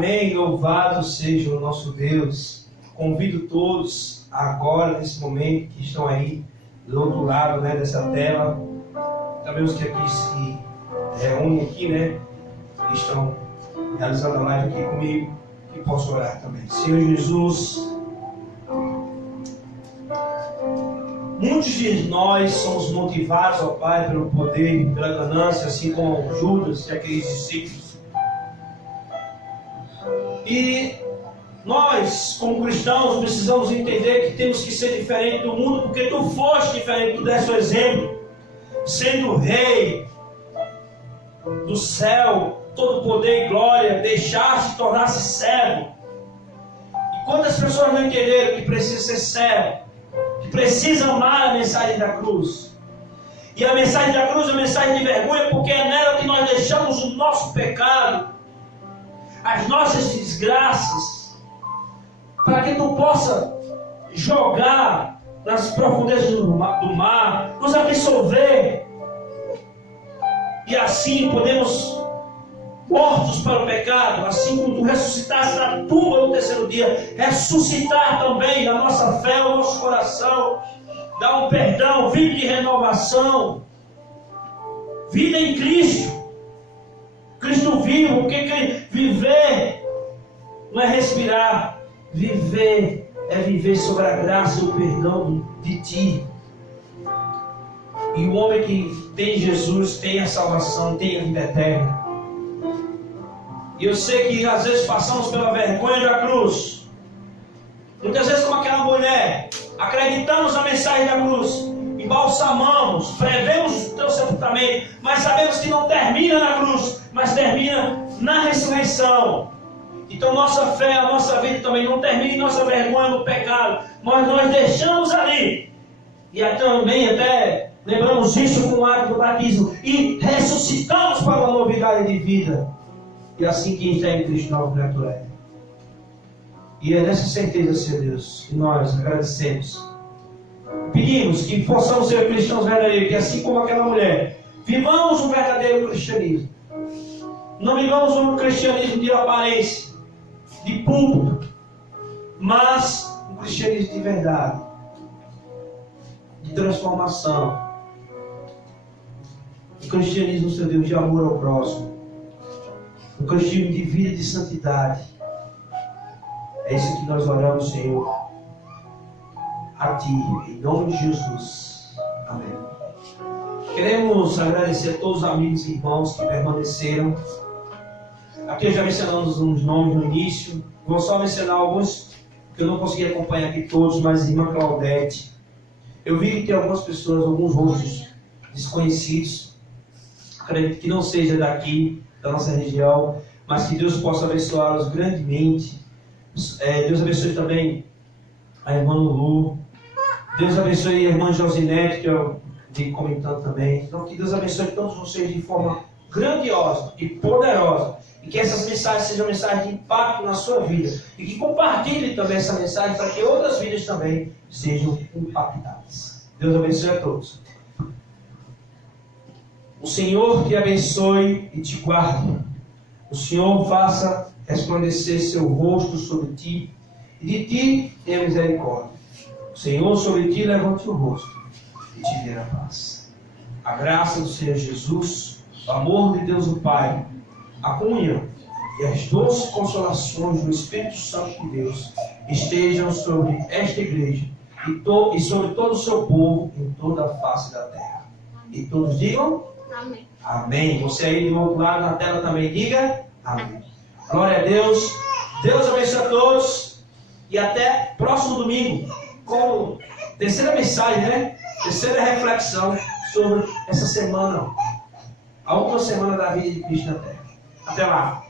Amém. Louvado seja o nosso Deus. Convido todos agora, nesse momento, que estão aí do outro lado, né, dessa tela. Também os que aqui se reúnem aqui, né? Que estão realizando a live aqui comigo. Que posso orar também. Senhor Jesus, muitos de nós somos motivados, ó Pai, pelo poder, pela ganância, assim como Judas e aqueles discípulos. E nós, como cristãos, precisamos entender que temos que ser diferente do mundo, porque tu foste diferente, tu deste o exemplo, sendo rei do céu, todo poder e glória, deixaste tornar-se servo. E quantas pessoas não entenderam que precisa ser servo, que precisa amar a mensagem da cruz? E a mensagem da cruz é uma mensagem de vergonha, porque é nela que nós deixamos o nosso pecado, as nossas desgraças, para que tu possa jogar nas profundezas do mar, nos absolver, e assim podemos, mortos para o pecado, assim como tu ressuscitaste da tumba no terceiro dia, ressuscitar também a nossa fé, o nosso coração, dar um perdão, vida de renovação, vida em Cristo, Cristo vivo, porque viver não é respirar, viver é viver sobre a graça e o perdão de Ti. E o homem que tem Jesus tem a salvação, tem a vida eterna. E eu sei que às vezes passamos pela vergonha da cruz. Muitas vezes, como aquela mulher, acreditamos na mensagem da cruz, embalsamamos, prevemos o teu sepultamento, mas sabemos que não termina na cruz, mas termina na ressurreição. Então nossa fé, a nossa vida também não termina em nossa vergonha no pecado, mas nós deixamos ali. E também até lembramos isso com o ato do batismo. E ressuscitamos para uma novidade de vida. E assim que está em Cristo, nova criatura é. E é nessa certeza, Senhor Deus, que nós agradecemos. Pedimos que possamos ser cristãos verdadeiros, que assim como aquela mulher, vivamos um verdadeiro cristianismo. Não vivamos um cristianismo de aparência, de púlpito, mas um cristianismo de verdade, de transformação. Um cristianismo, Senhor Deus, de amor ao próximo. Um cristianismo de vida e de santidade. É isso que nós oramos, Senhor, a Ti, em nome de Jesus. Amém. Queremos agradecer a todos os amigos e irmãos que permaneceram. Aqui já mencionamos uns nomes no início. Vou só mencionar alguns que eu não consegui acompanhar aqui todos, mas irmã Claudete. Eu vi que tem algumas pessoas, alguns rostos desconhecidos. Acredito que não seja daqui, da nossa região, mas que Deus possa abençoá-los grandemente. Deus abençoe também a irmã Lulu. Deus abençoe a irmã Josinete, que eu vi comentando também. Então, que Deus abençoe todos vocês de forma grandiosa e poderosa. E que essas mensagens sejam mensagens de impacto na sua vida. E que compartilhe também essa mensagem para que outras vidas também sejam impactadas. Deus abençoe a todos. O Senhor te abençoe e te guarde. O Senhor faça resplandecer seu rosto sobre ti e de ti tenha misericórdia. O Senhor sobre ti levante o rosto e te dê a paz. A graça do Senhor Jesus, o amor de Deus o Pai, a comunhão e as doces consolações do Espírito Santo de Deus estejam sobre esta igreja e sobre todo o seu povo em toda a face da terra. E todos digam amém. Amém. Você aí do outro lado na tela também diga amém. Glória a Deus. Deus abençoe a todos. E até próximo domingo com terceira mensagem, né? Terceira reflexão sobre essa semana, a última semana da vida de Cristo na terra. Até lá.